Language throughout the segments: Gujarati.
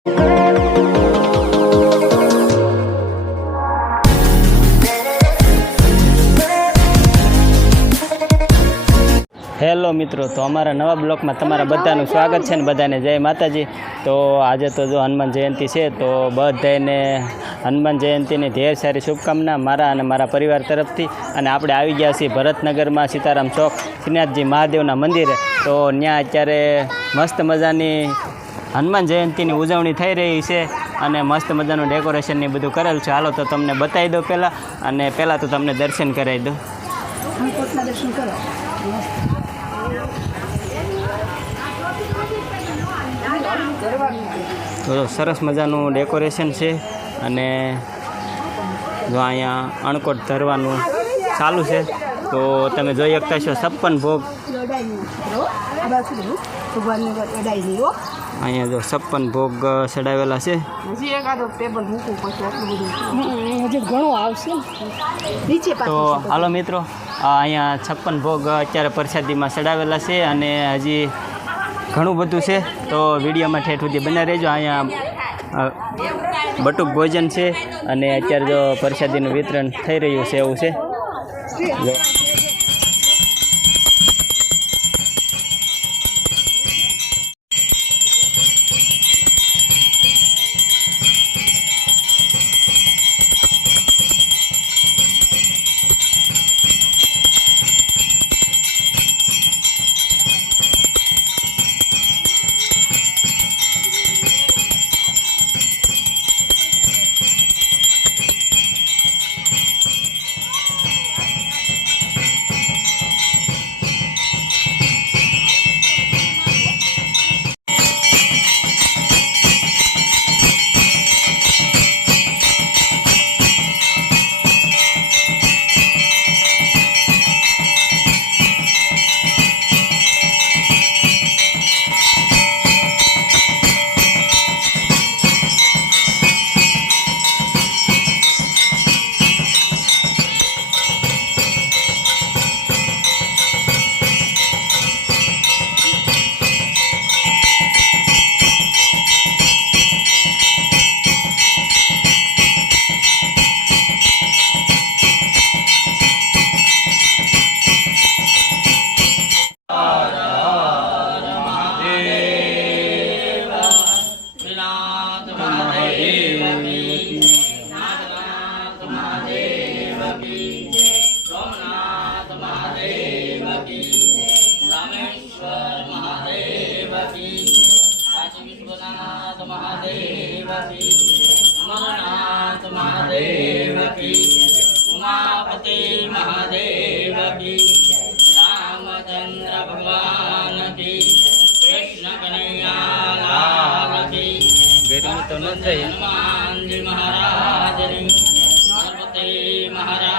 હેલો મિત્રો, તો અમારા નવા બ્લોકમાં તમારા બધાનું સ્વાગત છે ને બધાને જય માતાજી. તો આજે તો જો હનુમાન જયંતિ છે, તો બધાને હનુમાન જયંતિની ઢેર સારી શુભકામના મારા અને મારા પરિવાર તરફથી. અને આપણે આવી ગયા છીએ ભરતનગરમાં સીતારામ ચોક, શ્રીનાથજી મહાદેવના મંદિરે. તો ત્યાં અત્યારે મસ્ત મજાની હનુમાન જયંતિની ઉજવણી થઈ રહી છે અને મસ્ત મજાનું ડેકોરેશન ને બધું કરેલ છે. હાલો તો તમને બતાવી દો પહેલાં અને પહેલાં તો તમને દર્શન કરાવી દો સરસ મજાનું ડેકોરેશન છે અને જો અહીંયા અણકોટ ધરવાનું ચાલુ છે, તો તમે જોઈ શકતા છો છપ્પન ભોગ. અહીંયા જો છપ્પન ભોગ ચડાવેલા છે. હજી એકાદો ટેબલ મૂકવું પછી આટલું બધું. હજી ઘણું આવશે. નીચે તો હાલો મિત્રો આ અહીંયા છપ્પન ભોગ અત્યારે પ્રસાદીમાં ચડાવેલા છે અને હજી ઘણું બધું છે. તો વિડીયોમાં ઠેઠ સુધી બના રહેજો. અહીંયા બટુક ભોજન છે અને અત્યારે જો પ્રસાદીનું વિતરણ થઈ રહ્યું છે એવું છે. કી અમરનાથ મહાદેવ કી ઉમાપતિ મહાદેવ કી રામચંદ્ર ભગવાન કી કૃષ્ણ કનૈયા લાલ કી હનુમાનજી મહારાજની ગણપતિ મહારાજની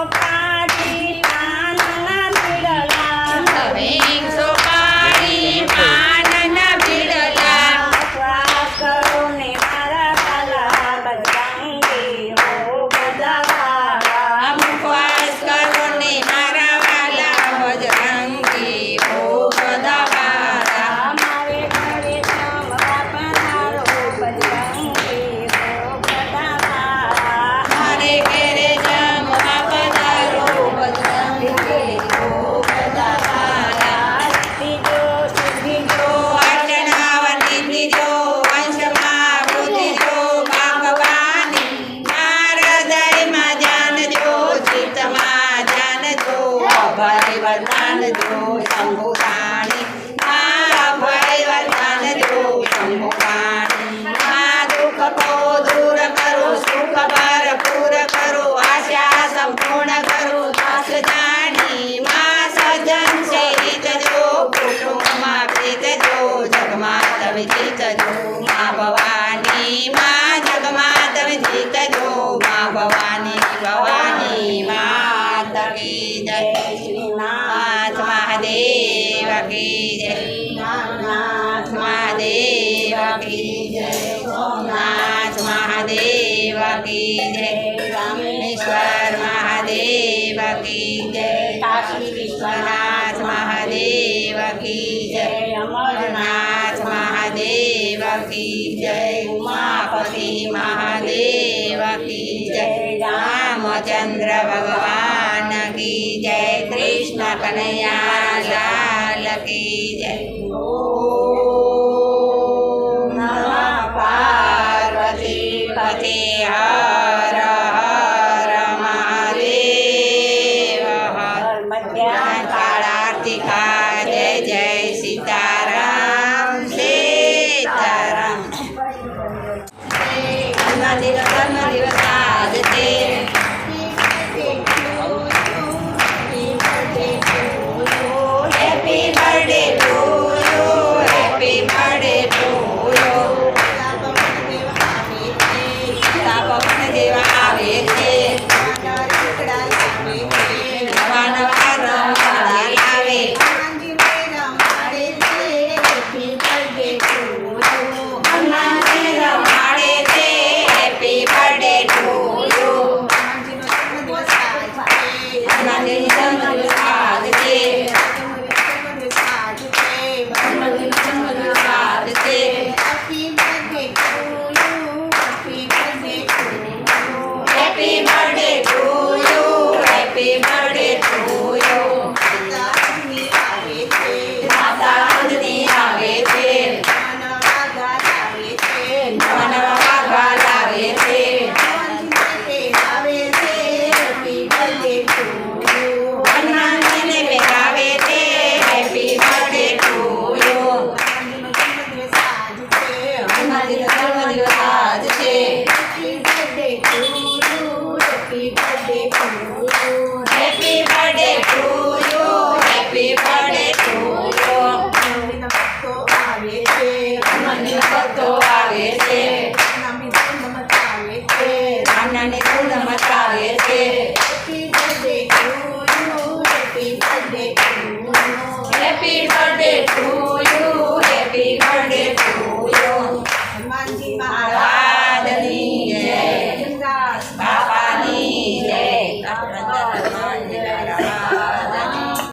on. વરદાન દો શંભુ પાણી મા અભય વરદાન દો શંભુ પાણી મા દુઃખ કો દૂર કરો સુખ ભરપૂર કરો આશા સંપૂર્ણ કરો દાસ જાણી મા જગમાં તમે જીતજો મા કી જય નાથ મહાદેવ કી જય. સોમનાથ મહાદેવ કી જય. રામેશ્વર મહાદેવ કી જય. ભગવાન કી જય. કૃષ્ણ કનૈયા લાલ કી જય પાર્વતી પતિ હર